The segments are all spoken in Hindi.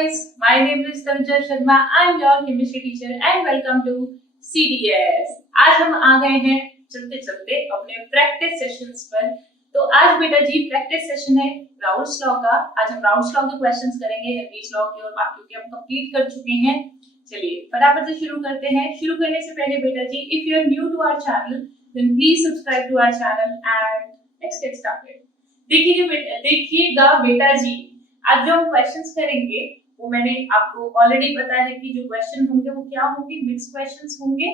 guys, my name is Tanuja Sharma. I'm your chemistry teacher and welcome to CDS. आज हम आ गए हैं चलते चलते अपने प्रैक्टिस सेशंस पर। तो आज बेटा जी प्रैक्टिस सेशन है राउल्स लॉ का। आज हम राउल्स लॉ के क्वेश्चंस करेंगे, हेनरीज लॉ के और बाकी के हम कंप्लीट कर चुके हैं। चलिए फटाफट से शुरू करते हैं। शुरू करने से पहले बेटा जी, if you are new to our channel then please subscribe to our channel and let's get started. देखिएगा बेटा जी, आज जो हम क्वेश्चंस करेंगे वो मैंने आपको ऑलरेडी बताया है कि जो क्वेश्चन होंगे वो क्या होंगे, मिक्स क्वेश्चंस होंगे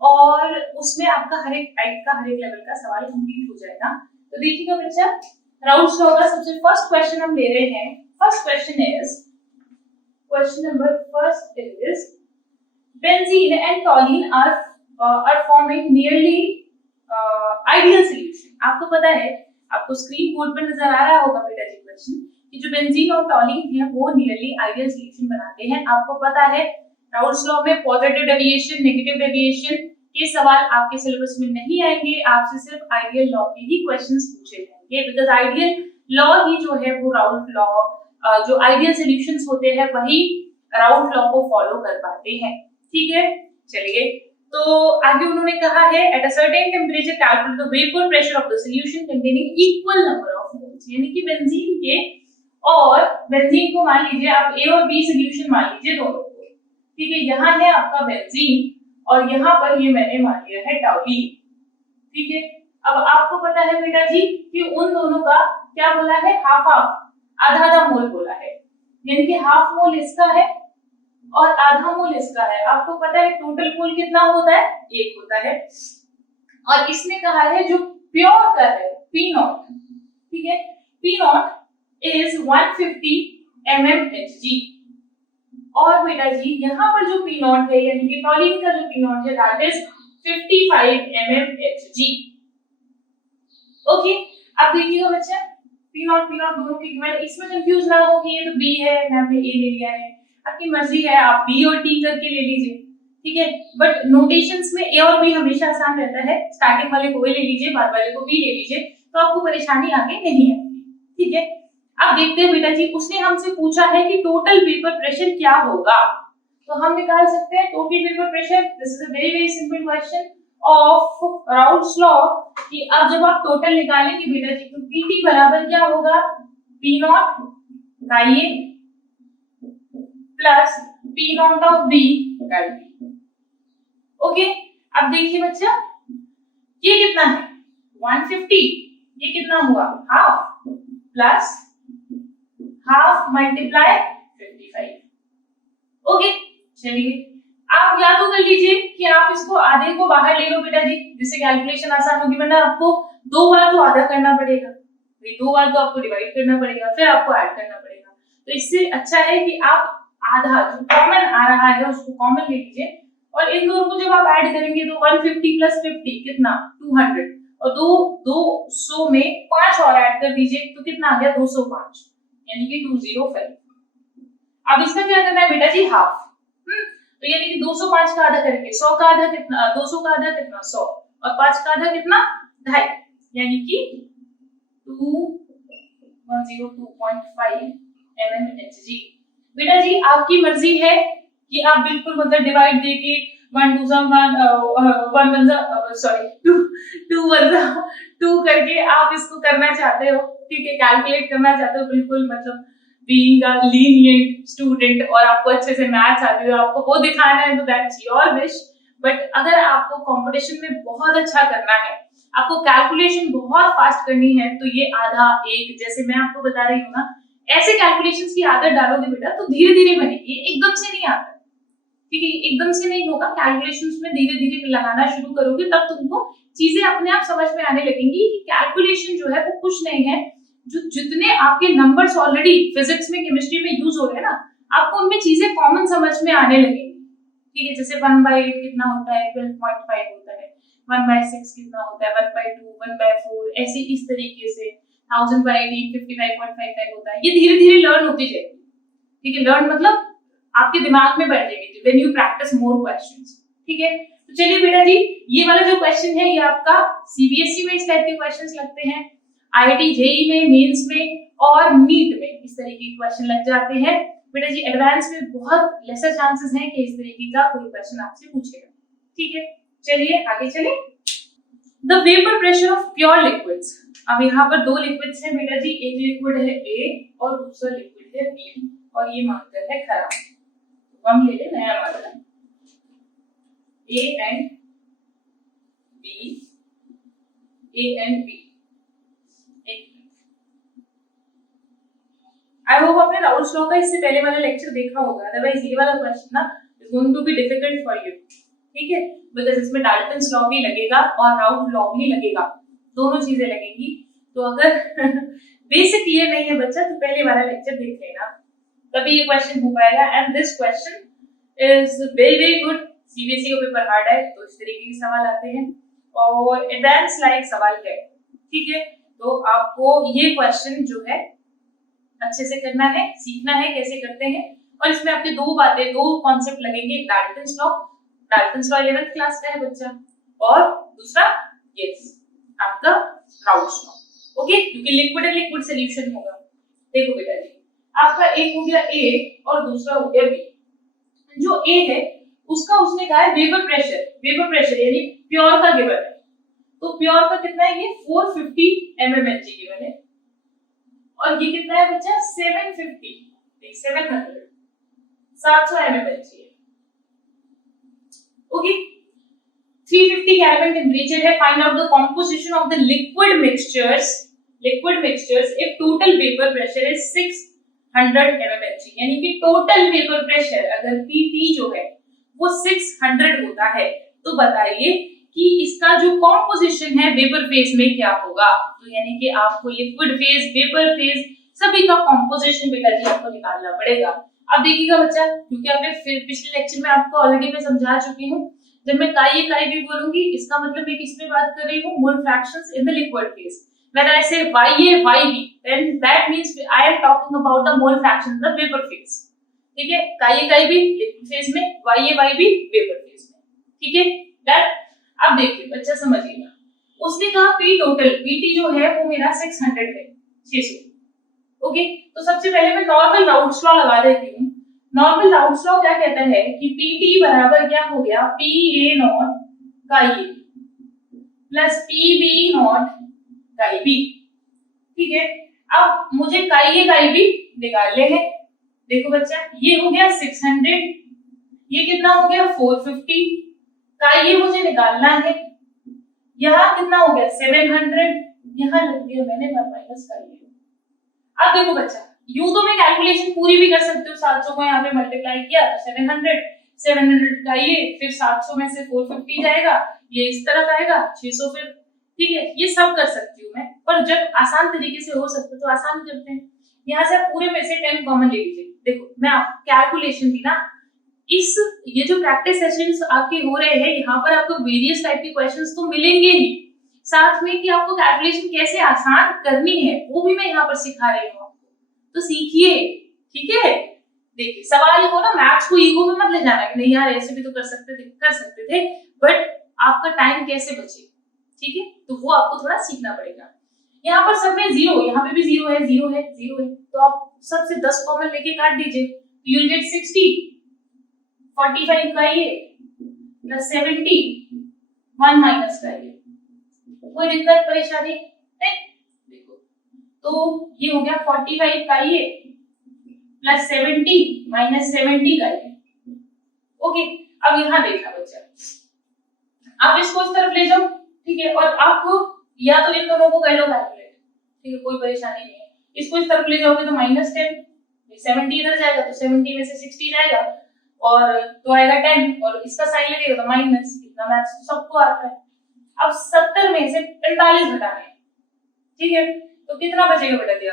और उसमें आपका हर एक टाइप का हर एक लेवल का सवाल कंप्लीट हो जाएगा। तो देखिएगा बच्चा, राउल्स लॉ का सबसे फर्स्ट क्वेश्चन हम ले रहे हैं। First question number first is benzene and toluene are forming nearly ideal solution. आपको पता है, आपको स्क्रीन बोर्ड पर नजर आ रहा होगा बेटा जी क्वेश्चन कि जो बेंजीन और टॉलीन है वो नियरली आइडियल सॉल्यूशन बनाते हैं। आपको पता है राउल्स लॉ में पॉजिटिव डेविएशन, नेगेटिव डेविएशन ये सवाल आपके सिलेबस में नहीं आएंगे। आपसे सिर्फ आइडियल लॉ के ही क्वेश्चंस पूछे जाएंगे, बिकॉज़ आइडियल लॉ ही जो है वो राउल्स लॉ, जो आइडियल सॉल्यूशंस होते हैं वही राउल्स लॉ को फॉलो कर पाते हैं। ठीक है, चलिए तो आगे उन्होंने कहा है at a certain temperature calculate the vapour pressure of the solution containing equal number of moles. यानी कि बेंजीन के और बेंजीन को मान लीजिए आप ए और बी सॉल्यूशन मान लीजिए दोनों को। ठीक है, यहाँ है आपका बेंजीन और यहाँ पर ये मैंने मान लिया है टॉलीन। ठीक है, अब आपको पता है बेटा जी कि उन दोनों का क्या बोला है, हाफ हाफ, आधा आधा मोल बोला है। यानी कि हाफ मोल इसका है और आधा मोल इसका है। आपको पता है टोटल मोल कितना होता है, 1 होता है। और इसने कहा है जो प्योर का है पी नॉट, ठीक है, पी नॉट इज 150 mmHg। और बेटा जी यहाँ पर जो पी नॉट है यानी कि टॉलीन का जो पी नॉट है दैट इज 55 mmHg। ओके, अब देखिएगा बच्चा, पी नॉट दोनों की गिवन, इसमें कंफ्यूज ना हो कि ये तो बी है मैंने ए ले लिया है। आपकी मर्जी है, आप बी और टी करके ले लीजिए। ठीक है, बट नोटेशंस में ए और बी हमेशा आसान रहता है। स्टार्टिंग वाले को ए ले लीजिए, बाद वाले को बी ले लीजिए, तो आपको परेशानी आगे नहीं आएगी। ठीक है, अब देखते हैं बेटा जी, उसने हमसे पूछा है कि टोटल वेपर प्रेशर क्या होगा। तो हम निकाल सकते हैं total vapour pressure. This is a very very simple question of Raoult's law कि अब जब आप टोटल निकालेंगे बेटा जी तो पीटी बराबर क्या होगा, पी नॉट का ये plus P naught of B का ये। ओके, अब देखिए बच्चा, ये कितना है 150, ये कितना हुआ half plus half multiply 55। Okay, चलिए आप या तो कर लीजिए कि आप इसको आधे को बाहर ले लो बेटा जी, जिससे कैलकुलेशन आसान होगी, वरना आपको 2 बार तो आधा करना पड़ेगा, 2 बार तो आपको डिवाइड करना पड़ेगा, फिर आपको ऐड करना पड़ेगा। तो इससे अच्छा है कि आप आधा जो कॉमन आ रहा है उसको कॉमन ले लीजिए और इन दोनों को जब आप ऐड करेंगे तो 150 प्लस 50 कितना 200 और 200 में 5 और ऐड कर दीजिए तो कितना आ गया 205, यानी कि 205। अब इसका क्या करना है बेटा जी, हाफ। तो यानी कि 205 का आधा करेंगे, 100 का आधा कितना, 200 का आधा कितना 100 और 5 का आधा कितना 2.5, यानी कि 102.5 mmHg। बेटा जी आपकी मर्जी है कि आप बिल्कुल मतलब डिवाइड देके 2 करके आप इसको करना चाहते हो। ठीक है, कैलकुलेट करना चाहते हो, बिल्कुल मतलब बीइंग अ लीनिएंट स्टूडेंट और आपको अच्छे से मैथ्स आती है, आपको वो दिखाना है तो दैट्स योर विश। बट अगर आपको कंपटीशन में बहुत अच्छा करना है, आपको कैलकुलेशन बहुत फास्ट करनी है, तो ये आधा एक जैसे मैं आपको बता रही हूँ ना, ऐसे कैलकुलेशंस की आदत डालोगे बेटा तो धीरे धीरे बनेगी, एकदम से नहीं आता। ठीक है, एकदम से नहीं होगा, कैलकुलेशंस में धीरे धीरे लगाना शुरू करोगे तब तुमको चीजें अपने आप समझ में आने लगेंगी कि कैलकुलेशन जो है वो कुछ नहीं है, जो जितने आपके नंबर्स ऑलरेडी फिजिक्स में केमिस्ट्री में यूज हो रहे हैं ना, आपको उनमें चीजें कॉमन समझ में आने लगेंगी। ठीक है, जैसे 1/8 कितना होता है 12.5 होता है, 1/6 कितना होता है 1/2, 1/4, ऐसे इस तरीके से 1000/18 55.55 होता है। ये धीरे धीरे लर्न होती जाएगी। ठीक है, लर्न मतलब आपके दिमाग में बैठ जाएगी when you practice more questions. ठीक है, तो चलिए बेटा जी, ये वाला जो क्वेश्चन है ये आपका सीबीएसई में इस टाइप के क्वेश्चंस लगते हैं, आईआईटी जेईई में, मेंस में और नीट में इस तरीके के क्वेश्चन लग जाते हैं। बेटा जी एडवांस में बहुत लेसर चांसेस हैं कि इस तरीके का कोई क्वेश्चन आपसे पूछेगा। ठीक है, चलिए आगे चलें। The vapour pressure of pure liquids. अब यहाँ पर दो लिक्विड्स हैं बेटा जी, एक लिक्विड है ए और दूसरा लिक्विड है बी, और ये मार्कर है खराब, तो हम ले लें नया marker a and b, a and b. I hope आपने राउल्स लॉ का इससे पहले वाला लेक्चर देखा होगा, अदरवाइज ये वाला क्वेश्चन ना is going to be difficult for you. ठीक है, बिकॉज इसमें डाल्टन्स लॉ भी लगेगा और राउल्स लॉ भी लगेगा, दोनों चीजें लगेंगी। तो अगर बेसिक क्लियर नहीं है बच्चा तो पहले वाला लेक्चर देख लेना, तभी ये क्वेश्चन हो पाएगा। And this question is very very good. CBSE का पेपर हार्ड है तो इस तरीके के सवाल आते हैं और एडवांस लाइक सवाल है। ठीक है, तो आपको ये क्वेश्चन जो है अच्छे से करना है, सीखना है कैसे करते हैं। और इसमें आपके दो बातें, दो कॉन्सेप्ट लगेंगे, डाल्टन्स लॉ 11th क्लास का है बच्चा, और दूसरा यस आपका राउल्स लॉ। ओके, क्योंकि लिक्विड एंड लिक्विड सॉल्यूशन होगा। देखो बेटा जी, आपका एक हो गया ए और दूसरा हो गया बी। जो ए है उसका उसने कहा है वेपर प्रेशर यानी प्योर का गिवन है, तो प्योर का कितना है, ये 450 mmHg गिवन है, और ये कितना है बच्चा 700 mmHg है। ओके, 350 केल्विन टेम्परेचर है। Find out the composition of the liquid mixtures if total vapour pressure is 600 mmHg, यानी कि टोटल वेपर प्रेशर अगर Pt जो है वो 600 होता है, तो बताइए कि इसका जो कंपोजिशन है वेपर फेज में क्या होगा। तो यानी कि आपको लिक्विड फेज, वेपर फेज सभी का कंपोजिशन बेटा जी आपको निकालना पड़ेगा। अब देखिएगा बच्चा, क्योंकि आपने फिर पिछले लेक्चर में आपको ऑलरेडी मैं समझा चुकी हूँ, जब मैं काई भी बोलूंगी इसका मतलब मैं किसमें बात कर रही हूँ, mole fractions in the liquid phase. When I say YA, then that means I am talking about the mole fraction in the vapor phase. ठीक है, काई भी लिक्विड फेज में, YA वेपर फेज में। ठीक है, दैट अब देखिए बच्चा समझिएगा, उसने कहा P टोटल, Pt जो है वो मेरा 600 है, 600। ओके, तो सबसे पहले मैं नॉर्मल राउल्स लॉ लगा देती हूँ। नॉर्मल राउल्स लॉ क्या कहता है कि Pt बराबर क्या हो गया, Pa नॉट काई प्लस Pb नॉट काई बी। ठीक है, अब मुझे काई बी निकालने हैं। देखो बच्चा, ये हो गया 600, ये कितना हो गया 450, काई मुझे निकालना है, यहाँ कितना हो गया 700, यहाँ लिख दिया मैंने माइनस काई। अब देखो बच्चा, यूं तो मैं कैलकुलेशन पूरी भी कर सकती हूँ, 700 को यहाँ पे मल्टीप्लाई किया तो 700 का ये, फिर 700 में से 450 जाएगा, ये इस तरफ आएगा 600 फिर। ठीक है, ये सब कर सकती हूँ मैं, पर जब आसान तरीके से हो सकता तो आसान करते हैं। यहाँ से आप पूरे में से 10 कॉमन ले लीजिए। देखो मैं आपको कैलकुलेशन दी ना, इस ये जो प्रैक्टिस सेशंस आपके हो रहे हैं, यहाँ पर आपको वेरियस टाइप के क्वेश्चंस तो मिलेंगे ही, साथ में कि आपको कैलकुलेशन कैसे आसान करनी है वो भी मैं यहाँ पर सिखा रही हूँ आपको, तो सीखिए। ठीक है, देखिए सवाल को ना मैथ्स को ईगो में मत ले जाना कि नहीं यार ऐसे भी तो कर सकते थे, बट आपका टाइम कैसे बचे। ठीक है, तो वो आपको थोड़ा सीखना पड़ेगा। यहाँ पर सब में जीरो, यहाँ पे भी जीरो है, तो आप सबसे 10 कॉमन लेके काट दीजिए, यू विल गेट 60, 45 का ये प्लस 70, 1 माइनस का ये, कोई दिक्कत परेशानी नहीं। देखो तो ये हो गया 45 का ये प्लस 70 माइनस 70 का ये। ओके, अब यहाँ देखा बच्चा, आप इसको इस तरफ ले जाओ। ठीक है, और आपको या तो इन दोनों को कर लो कैलकुलेट, ठीक है, कोई परेशानी नहीं है। इसको इस तरफ ले जाओगे तो -10, 70 इधर जाएगा तो 70 में से 60 जाएगा और तो आएगा 10, और इसका साइन लगेगा तो माइनस। इतना मैथ्स तो सबको आता है। अब 70 में से 45 घटाना है। ठीक है, तो कितना बचेगा बेटा जी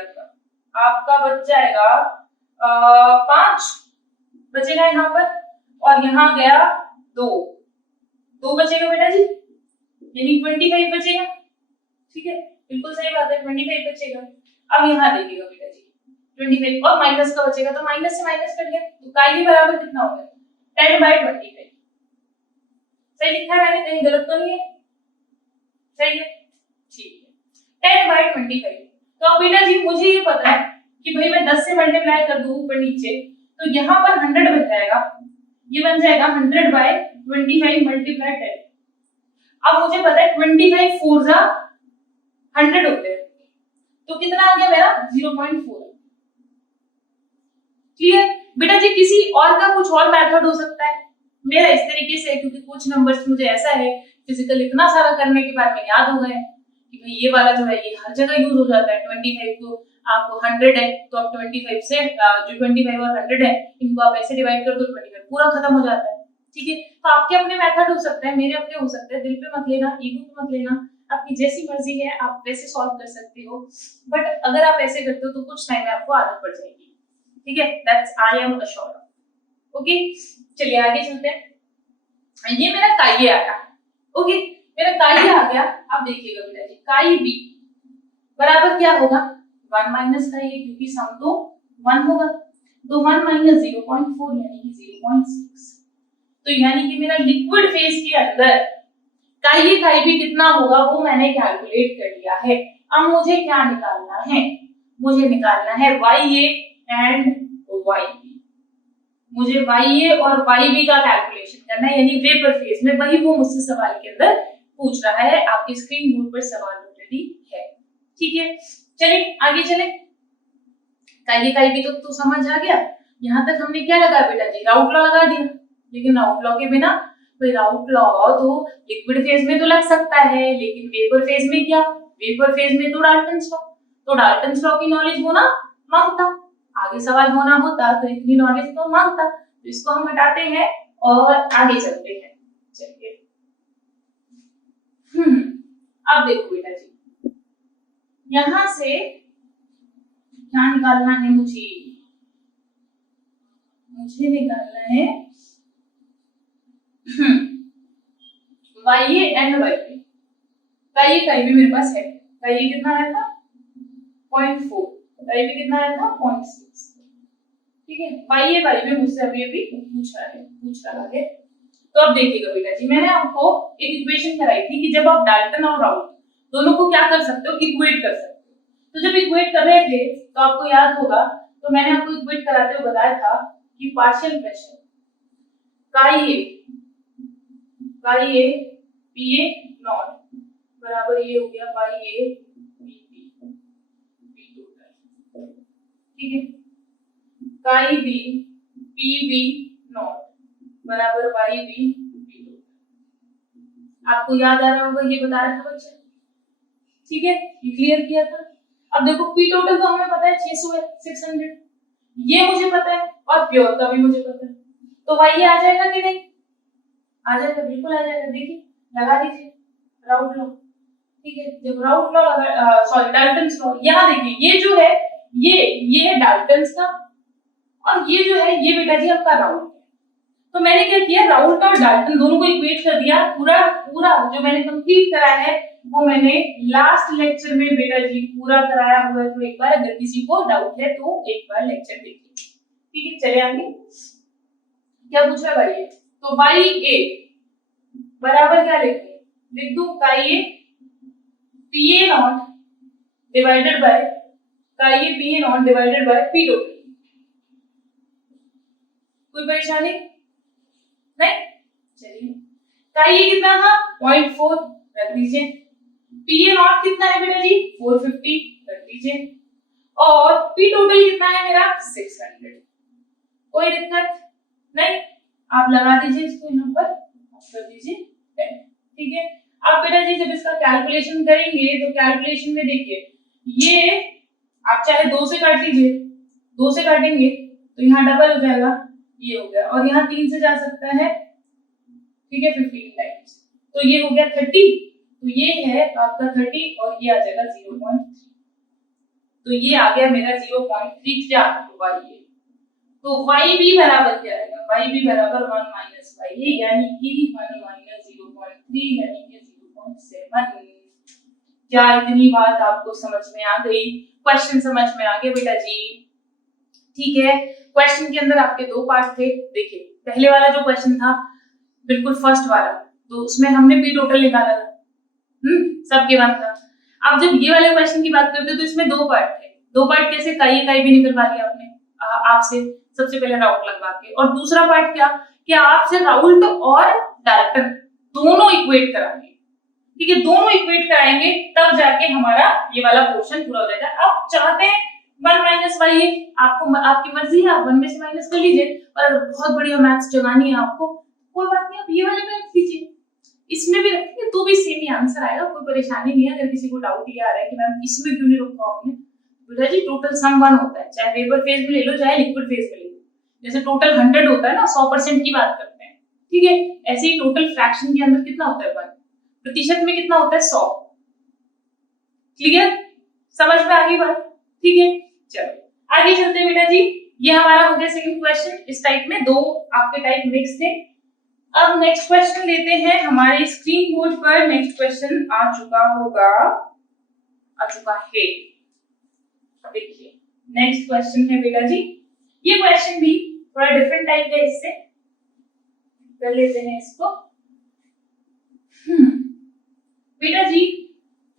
आपका बच जाएगा 5 बचेगा यहाँ पर, और यहाँ गया 2 बचेगा बेटा जी, यानी 25 बचेगा। ठीक है, बिल्कुल सही बात है, 25 बचेगा। अब यहाँ देखिएगा बेटा जी 25 और माइनस का बचेगा, तो माइनस से माइनस कट गया, तो काई बराबर कितना हो गया 10/25। सही लिखा है मैंने, कहीं गलत तो नहीं है? सही है, ठीक है, 10/25। तो अब बेटा जी मुझे ये पता है कि भाई मैं 10 से मल्टीप्लाई कर दूं ऊपर नीचे तो यहाँ पर 100 बन जाएगा, ये बन जाएगा 100/25 मल्टीप्लाई 10। अब मुझे पता है 25 4 जा 100 होते हैं, तो कितना आ गया मेरा 0.4। क्लियर बेटा जी? किसी और का कुछ और मेथड हो सकता है, मेरा इस तरीके से, क्योंकि कुछ नंबर्स मुझे ऐसा है फिजिकल इतना सारा करने के बाद में याद हो गए कि भाई ये वाला जो है ये हर जगह यूज हो जाता है। 25 को आपको 100 है तो आप 25 से जो 25 और 100 है इनको आप ऐसे डिवाइड कर दो, 25 पूरा खत्म हो जाता है। ठीक है, तो आपके अपने मेथड हो सकते हैं, मेरे अपने हो सकते हैं, दिल पे मत लेना, ईगो पे मत लेना, आपकी जैसी मर्जी है आप वैसे सॉल्व कर सकते हो, बट अगर आप ऐसे करते हो तो कुछ टाइम में आपको आदत पड़ जाएगी। ठीक है, that's I am assured. Okay, चलिए आगे चलते हैं। ये मेरा काई आया। ओके, मेरा काई आ गया। अब देखिएगा बेटा जी, काई बी बराबर क्या होगा 1 माइनस काई ए, क्योंकि सम तो 1 होगा, तो 1 माइनस 0.4 यानी कि 0.6। तो यानी कि मेरा लिक्विड फेज के अंदर काई बी कितना होगा वो मैंने कैलकुलेट कर लिया है। अब मुझे क्या निकालना है? मुझे निकालना है YA एंड YB। मुझे YA और YB का कैलकुलेशन करना है, यानी वेपर फेज में। वही वो मुझसे सवाल के अंदर पूछ रहा है, आपके स्क्रीन बोर्ड पर सवाल ऑलरेडी है। ठीक है, चलिए आगे चले। काई बी तो समझ आ गया। यहाँ तक हमने क्या लगा बेटा जी? राउट लॉ लगा दिया, लेकिन राउट लॉ के बिना, भाई राउट लॉ तो लिक्विड फेज में तो लग सकता है, लेकिन वेपर फेज में क्या? वेपर फेज में तो डाल्टन्स लॉ, तो डाल्टन्स लॉ की नॉलेज होना मांगता, आगे सवाल होना होता तो इतनी नॉलेज तो मांगता। तो इसको हम हटाते हैं और आगे चलते हैं। चलिए अब देखो बेटा जी, यहां से क्या निकालना है? मुझे निकालना है YA एंड YB। काई बी मेरे पास है, काई कितना आया था 0.4, काई बी कितना आया था 0.6। ठीक है, YA YB मुझसे अभी पूछ रहा है। तो अब देखिएगा बेटा जी, मैंने आपको एक इक्वेशन कराई थी कि जब आप डाल्टन और राउट दोनों को क्या कर सकते हो? इक्वेट कर सकते हो। तो जब इक्वेट कर रहे थे तो आपको याद होगा, तो मैंने आपको इक्वेट कराते हुए बताया था कि पार्शियल प्रेशर काई ए PA नॉट बराबर ये हो गया YA BP टोटल। ठीक है, काई बी PB नॉट बराबर YB BP टोटल। आपको याद आ रहा होगा, ये बता रहा था बच्चा। ठीक है, ये क्लियर किया था। अब देखो P टोटल तो हमें पता है 600 है, 600 ये मुझे पता है, और प्योर का भी मुझे पता है, तो YA आ जाएगा कि नहीं? आ जाएगा, बिल्कुल आ जाएगा। देखिए लगा दीजिए राउट लॉ। ठीक है, जब राउट लॉ सॉरी डाल्टन्स लॉ, यहाँ देखिए ये जो है ये है डाल्टन्स का, और ये जो है ये बेटा जी आपका राउट है। तो मैंने क्या किया, राउट और डाल्टन दोनों को इक्वेट कर दिया। पूरा जो मैंने कंप्लीट कराया है वो मैंने लास्ट लेक्चर में बेटा जी पूरा कराया हुआ है, तो एक बार अगर किसी को डाउट है तो एक बार लेक्चर देखिए। ठीक है, चले आगे। क्या पूछ रहा है भाई? तो YA बराबर क्या लिख दूं? काई ए PA नॉट डिवाइडेड बाय काई ए PA not divided by P total. कोई परेशानी नहीं? चलिए, काई ए कितना था 0.4 रख दीजिए, PA नॉट कितना है बेटा जी 450 रख दीजिए, और P टोटल कितना है मेरा 600। कोई दिक्कत नहीं, आप लगा दीजिए इसको यहाँ पर, कर दीजिए 10। ठीक है, अब बेटा जी जब इसका कैलकुलेशन करेंगे तो कैलकुलेशन में देखिए ये आप चाहे 2 से काट लीजिए, 2 से काटेंगे तो यहाँ डबल हो जाएगा, ये हो गया, और यहाँ 3 से जा सकता है। ठीक है, 15 टाइम्स, तो ये हो गया 30, तो ये है आपका 30 और ये आ जाएगा 0.3, तो ये आ गया मेरा 0.3 क्या YA। तो YB बराबर क्या आएगा? YB बराबर 1 माइनस YA, यानी कि 1 माइनस 0.3 यानी कि 0.7। क्या इतनी बात आपको समझ में आ गई? क्वेश्चन समझ में आ गया बेटा जी? ठीक है, क्वेश्चन के अंदर आपके 2 पार्ट थे। देखिए पहले वाला जो क्वेश्चन था बिल्कुल फर्स्ट वाला, तो उसमें हमने P टोटल निकाला था, सबके वन था। अब जब ये वाले क्वेश्चन की बात करते हैं तो इसमें 2 पार्ट थे। 2 पार्ट कैसे? काई बी निकलवा लिया आपने। आपसे सबसे पहले डाउट लगवा के, और दूसरा पार्ट क्या कि आपसे राउल्ट और डाल्टन दोनों इक्वेट कराएंगे, ठीक है, दोनों इक्वेट कराएंगे, तब जाके हमारा ये वाला क्वेश्चन पूरा हो जाएगा। आप चाहते हैं 1 माइनस वाई है, आपको आपकी मर्जी है, आप 1 में से माइनस कर लीजिए, और अगर बहुत बढ़िया मैथ्स जगानी है आपको, कोई बात नहीं, आप ये वाले में रख दीजिए, इसमें भी रखेंगे तो भी सेम ही आंसर आएगा, कोई परेशानी नहीं है। अगर किसी को डाउट ये आ रहा है कि मैम इसमें क्यों नहीं रखा आपने, बेटा जी टोटल सम 1 होता है, चाहे वेपर फेज में ले लो चाहे लिक्विड फेज में ले लो। जैसे टोटल 100 होता है ना, 100% की बात करते हैं, ठीक है, ऐसे ही टोटल फ्रैक्शन के अंदर कितना होता है 1, प्रतिशत में कितना होता है 100। क्लियर, समझ में आ गई बात, ठीक है। चलो आगे चलते हैं बेटा जी, ये हमारा हो गया सेकंड क्वेश्चन। इस टाइप में दो आपके टाइप मिक्स थे। अब नेक्स्ट क्वेश्चन लेते हैं, हमारे स्क्रीन बोर्ड पर नेक्स्ट क्वेश्चन आ चुका है, देखिए नेक्स्ट क्वेश्चन है बेटा जी, ये क्वेश्चन भी थोड़ा डिफरेंट टाइप का, इससे कर लेते हैं इसको। बेटा जी,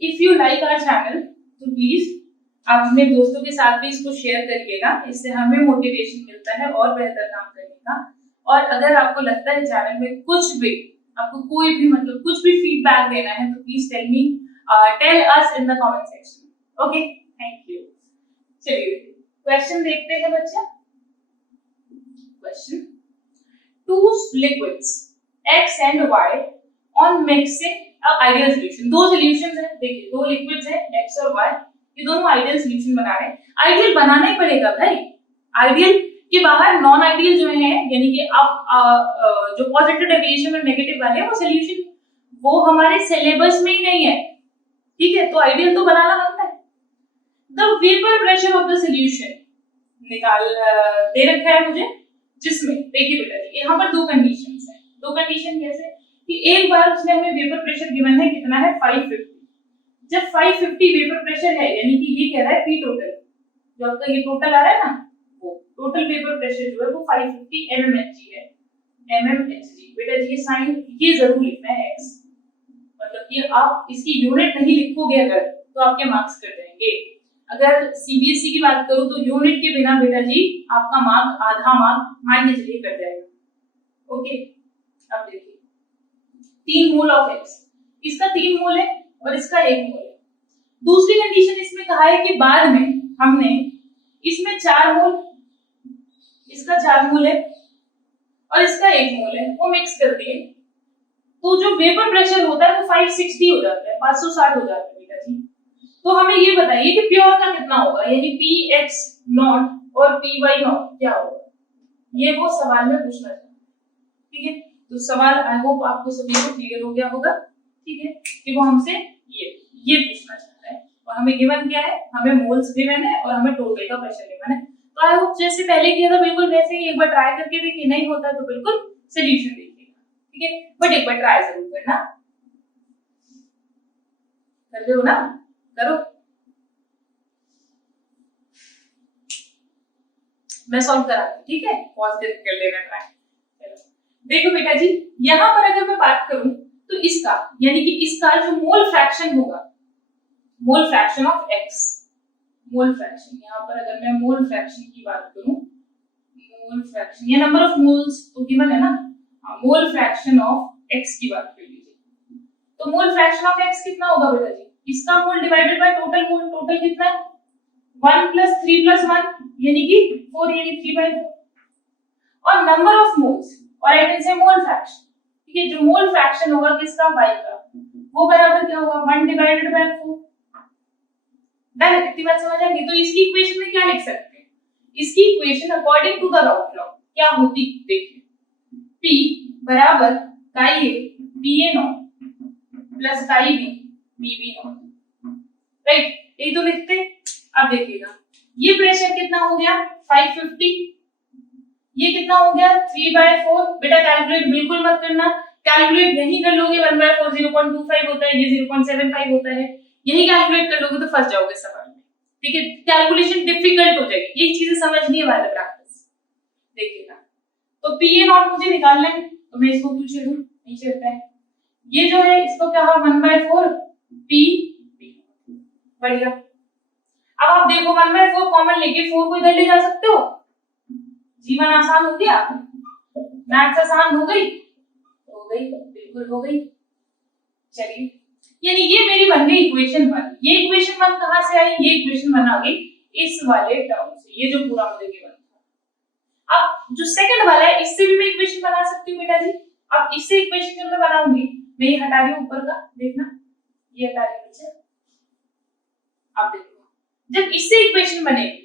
if you like our channel तो प्लीज आप अपने दोस्तों के साथ भी इसको शेयर करिएगा, इससे हमें मोटिवेशन मिलता है और बेहतर काम करने का। और अगर आपको लगता है चैनल में कुछ भी, आपको कोई भी मतलब कुछ भी फीडबैक देना है तो please tell us in the comment section. Okay, thank you. चलिए क्वेश्चन देखते हैं बच्चा। Question, two liquids x and y on mixing ideal solution. दो सॉल्यूशंस हैं, देखिए दो लिक्विड्स हैं x और y, ये दोनों आइडियल सॉल्यूशन बना रहे हैं। आइडियल बनाना ही पड़ेगा भाई, आइडियल के बाहर नॉन आइडियल जो है, यानी कि आप जो पॉजिटिव डेविएशन और नेगेटिव वाले हैं वो सॉल्यूशन वो हमारे सिलेबस में ही नहीं है, ठीक है, तो आइडियल तो बनाना बनता है। The vapour pressure of the solution निकाल दे रखा है मुझे, जिसमें देखिए बेटा जी यहाँ पर दो कंडीशंस हैं। दो कंडीशन कैसे कि एक बार उसने हमें वेपर प्रेशर गिवन है, कितना है 550। जब 550 वेपर प्रेशर है, यानी कि ये कह रहा है पी टोटल, जो आपका ये टोटल आ रहा है ना, वो टोटल वेपर प्रेशर जो है वो 550 mmHg है, mmHg। बेटा जी ये साइन ये जरूर लिखना है x, मतलब ये आप इसकी यूनिट नहीं लिखोगे अगर तो आपके मार्क्स कट जाएंगे। अगर सीबीएसई की बात करूं तो यूनिट के बिना बेटा जी आपका मार्क आधा मार्क मान के चलिए कट जाएगा। ओके, अब देखिए 3 मोल ऑफ x, इसका 3 मोल है और इसका 1 मोल है। दूसरी कंडीशन इसमें कहा है कि बाद में हमने इसमें 4 मोल, इसका 4 मोल है और इसका 1 मोल है, वो मिक्स कर दिए, तो जो वेपर प्रेशर होता है वो 560 हो जाता है, 560 हो जाता है बेटा जी। तो हमें ये बताइए कि प्योर का कितना होगा, यानी px नॉट और py नॉट क्या होगा, ये वो सवाल में पूछना चाहता है, ठीक है। तो सवाल आई होप आपको सभी को क्लियर हो गया होगा, ठीक है, कि वो हमसे ये पूछना चाहता है, और हमें गिवन क्या है, हमें मोल्स गिवन है और हमें टोटल का प्रेशर गिवन है। तो आई होप जैसे पहले किया था बिल्कुल वैसे ही एक बार ट्राई करके देखिए, नहीं होता तो बिल्कुल सॉल्यूशन देखिएगा, ठीक है, बट एक बार ट्राई जरूर करना। कर रहे हो ना, करो, मैं सॉल्व कराती, ठीक है, पॉज करके कर लेना ट्राई। देखो बेटा जी यहाँ पर अगर मैं बात करूं तो इसका यानी कि इसका जो मोल फ्रैक्शन होगा, mole fraction of x, mole fraction, यहाँ पर अगर मैं मोल फ्रैक्शन की बात करूं, मोल फ्रैक्शन ये नंबर ऑफ मोल्स तो गिवन है ना, मोल फ्रैक्शन ऑफ x की बात कर लीजिए, तो मोल फ्रैक्शन ऑफ x कितना होगा बेटा जी, इसका मोल divided by total mole, total कितना है 1 + 3 + 1 यानी कि 4, यानी 3/4, और नंबर ऑफ मोल्स और I can say mole fraction, ठीक है, जो मोल फ्रैक्शन होगा किसका y का, वो बराबर क्या होगा 1 / 4। डायरेक्ट इतनी बात समझ आ गई। तो इसकी इक्वेशन में क्या लिख सकते हैं, इसकी equation according to the Raoult law क्या होती, देखिए p बराबर chi a pa naught plus chi b pb naught, right, यही तो लिखते हैं। अब देखिएगा ये प्रेशर कितना हो गया 550, ये कितना हो गया 3/4। बेटा कैलकुलेट बिल्कुल मत करना, कैलकुलेट नहीं कर लोगे 1/4 0.25 होता है, ये 0.75 होता है, यही कैलकुलेट कर लोगे तो फंस जाओगे सवाल में, ठीक है, कैलकुलेशन डिफिकल्ट हो जाएगी, ये चीजें समझनी है वाला प्रैक्टिस। देखिएगा तो pa नॉट मुझे निकालना है, तो मैं इसको क्यों छेड़ूं, नहीं छेड़ता है, ये जो है इसको क्या होगा 1/4 p, बढ़िया। अब आप देखो 1/4 कॉमन लेके 4 को इधर ले जा सकते हो, जीवन आसान हो गया, मैथ्स आसान हो गई, बिल्कुल हो गई। चलिए, यानी ये मेरी बन गई इक्वेशन 1। ये इक्वेशन 1 कहां से आई? ये इक्वेशन 1 आ गई इस वाले टर्म से, ये जो पूरा मुझे गिवन था। अब जो सेकंड वाला है, इससे भी मैं इक्वेशन बना सकती हूँ बेटा जी। अब इससे इक्वेशन जब मैं बनाऊंगी, मैं ये हटा रही हूं ऊपर का, देखना ये हटा रही नीचे। अब देखो, जब इससे इक्वेशन बनेगी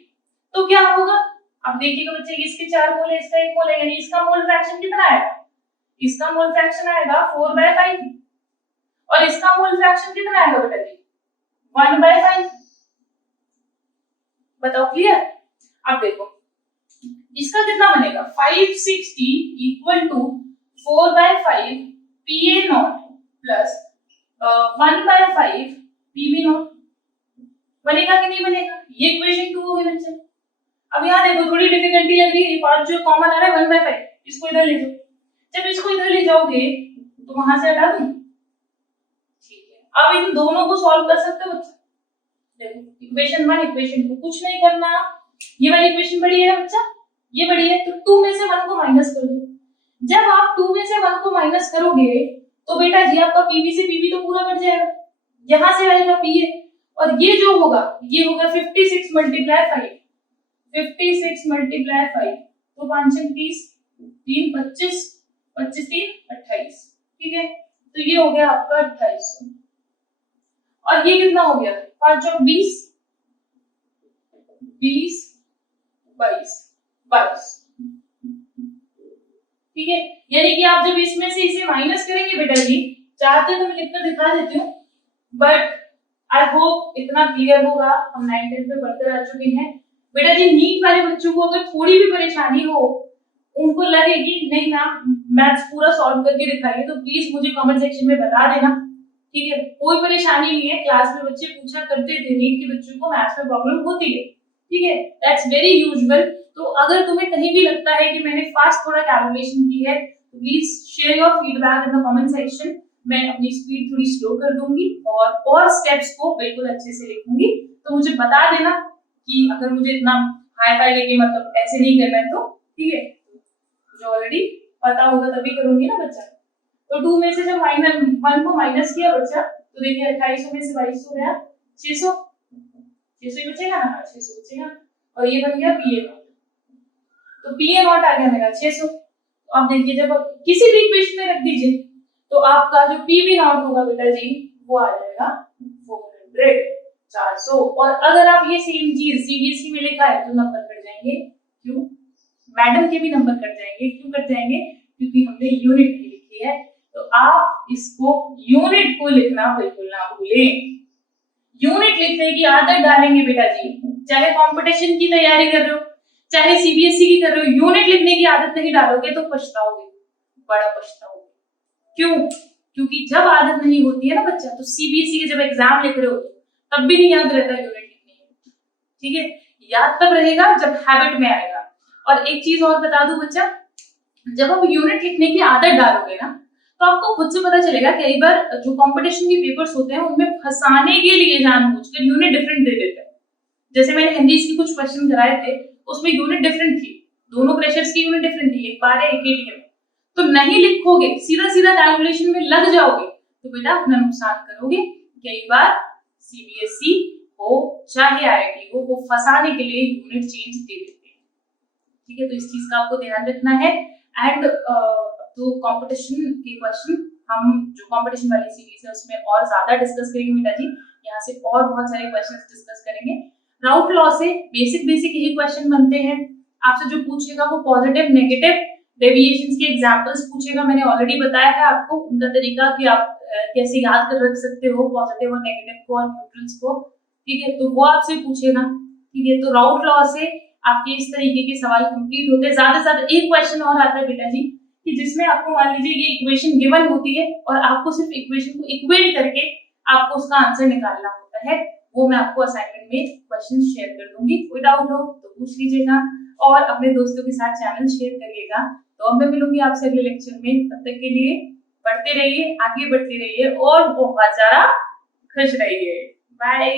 तो क्या होगा? अब देखिएगा बच्चे, इसके 4 मोल है, इसका 1 मोल है, यानी इसका मोल फ्रैक्शन कितना आएगा? इसका मोल फ्रैक्शन आएगा 4/5 और इसका मोल फ्रैक्शन कितना आएगा बेटा जी? 1/5। बताओ क्लियर? अब देखो इसका कितना बनेगा? 560 equal to 4/5 PA0 plus 1/5 PB0। बनेगा कि नहीं बनेगा? ये इक्वेशन 2 हो गई बच्चे। अब यहाँ देखो थोड़ी डिफिकल्टी लग रही है, ये पार्ट जो कॉमन आ रहा है 1/5, इसको इधर ले जाओ। जब इसको इधर ले जाओगे तो वहां से हटा दूं, ठीक है। अब इन दोनों को सॉल्व कर सकते हो बच्चा। देखो इक्वेशन 1 इक्वेशन 2 कुछ नहीं करना, ये वाली इक्वेशन बड़ी है बच्चा, ये बड़ी है, तो 2 में से 1 को माइनस कर दो। जब आप 2 में से 1 को माइनस करोगे तो बेटा जी आपका पीबी से पीबी तो पूरा कट जाएगा, यहां से आएगा पीए, और ये जो होगा ये होगा 56 मल्टीप्लाई 5, 56 मल्टीप्लाई 5 तो 5 30, 3 25, 25 3 28, ठीक है। तो ये हो गया आपका 2800, और ये कितना हो गया? 5 और 20, 20 22 22, ठीक है। यानी कि आप जब इसमें से इसे माइनस करेंगे बेटा जी, चाहते तो मैं लिखकर दिखा देती हूँ, बट आई होप इतना क्लियर होगा। हम 9th 10th में पढ़ते रह चुके हैं बेटा जी। नीट वाले बच्चों को अगर थोड़ी भी परेशानी हो, उनको लगे कि नहीं मैम मैथ्स पूरा सॉल्व करके दिखाइए, तो प्लीज मुझे कमेंट सेक्शन में बता देना, ठीक है। कोई परेशानी नहीं है, क्लास में बच्चे पूछा करते थे, नीट के बच्चों को मैथ्स में प्रॉब्लम होती है, ठीक है, दैट्स वेरी यूजुअल। तो अगर तुम्हें कहीं भी लगता है कि मैंने फास्ट थोड़ा कैलकुलेशन की है, तो please share your feedback in the comment section. मैं अपनी स्पीड थोड़ी स्लो कर दूंगी और स्टेप्स को बिल्कुल अच्छे से लिखूंगी, तो मुझे बता देना कि अगर मुझे इतना हाई फाई लेके मतलब ऐसे नहीं करना है तो, ठीक है। जो ऑलरेडी पता होगा तभी करूंगी ना बच्चा। तो 2 में से जब माइनस 1 को माइनस किया बच्चा, तो देखिए 2800 में से 2200 गया 600, 600 ही बचेगा ना, 600 बचेगा, और ये बन गया PA0, तो PA0 आ गया मेरा 600। तो अब देखिए जब किसी भी इक्वेशन में रख दीजिए तो आपका जो PB0 होगा बेटा जी वो आ जाएगा 400 400। और अगर आप ये सेम चीज सीबीएसई में लिखा है तो नंबर कट जाएंगे, क्यों? मैडम के भी नंबर कट जाएंगे, क्यों कट जाएंगे? क्योंकि हमने यूनिट नहीं लिखी है। तो आप इसको यूनिट को लिखना बिल्कुल ना भूलें। यूनिट लिखने की आदत डालेंगे बेटा जी, चाहे कंपटीशन की तैयारी कर रहे हो, चाहे सीबीएसई की कर रहे हो, यूनिट लिखने की आदत नहीं डालोगे तो पछताओगे, बड़ा पछताओगे। क्यों? क्योंकि जब आदत नहीं होती है ना बच्चा, तो सीबीएसई के जब एग्जाम लिख रहे हो तब भी नहीं याद रहता यूनिट लिखनी है, ठीक है। याद तब रहेगा जब हैबिट में आएगा। और एक चीज और बता दूं बच्चा, जब आप यूनिट लिखने की आदत डालोगे ना, तो आपको खुद से पता चलेगा। कई बार जो कंपटीशन के पेपर्स होते हैं उनमें फंसाने के लिए जानबूझकर यूनिट डिफरेंट दे देते हैं। जैसे मैंने हिंदी के कुछ क्वेश्चन कराए थे, उसमें यूनिट डिफरेंट थी, दोनों प्रेशर्स की यूनिट डिफरेंट थी, एक बार है एक एटीएम। तो नहीं लिखोगे, सीधा सीधा कैलकुलेशन में लग जाओगे, तो बेटा अपना नुकसान करोगे। कई बार सीबीएसई हो चाहे आईआईटी हो, वो फंसाने के लिए यूनिट चेंज दे देते हैं, ठीक है। तो इस चीज का आपको ध्यान रखना है। एंड तो कंपटीशन के क्वेश्चन हम जो कंपटीशन वाली सीरीज है उसमें और ज्यादा डिस्कस करेंगे बेटा जी। यहाँ से और बहुत सारे क्वेश्चंस डिस्कस करेंगे। राउट लॉ से बेसिक यही क्वेश्चन बनते हैं। आपसे जो पूछेगा वो पॉजिटिव नेगेटिव डेविएशंस के एग्जांपल्स पूछेगा। मैंने ऑलरेडी बताया है आपको उनका तरीका कि आप कैसे याद कर रख सकते हो पॉजिटिव और नेगेटिव को और न्यूट्रल्स को, ठीक है। तो वो आपसे पूछेगा, ठीक है। तो राउट लॉ से आपके इस तरीके के सवाल कंप्लीट होते हैं। ज्यादा से ज्यादा एक क्वेश्चन और आता है बेटा जी कि जिसमें आपको मान लीजिए ये इक्वेशन गिवन होती है और आपको सिर्फ इक्वेशन को इक्वेट करके आपको उसका आंसर निकालना होता है। वो मैं आपको असाइनमेंट में क्वेश्चन शेयर कर दूंगी। कोई डाउट हो तो पूछ लीजिएगा और अपने दोस्तों के साथ चैनल शेयर करिएगा। तो अब मैं मिलूंगी आपसे अगले लेक्चर में। तब तक के लिए पढ़ते रहिए, आगे बढ़ते रहिए और बहुत सारा खुश रहिए। बाय।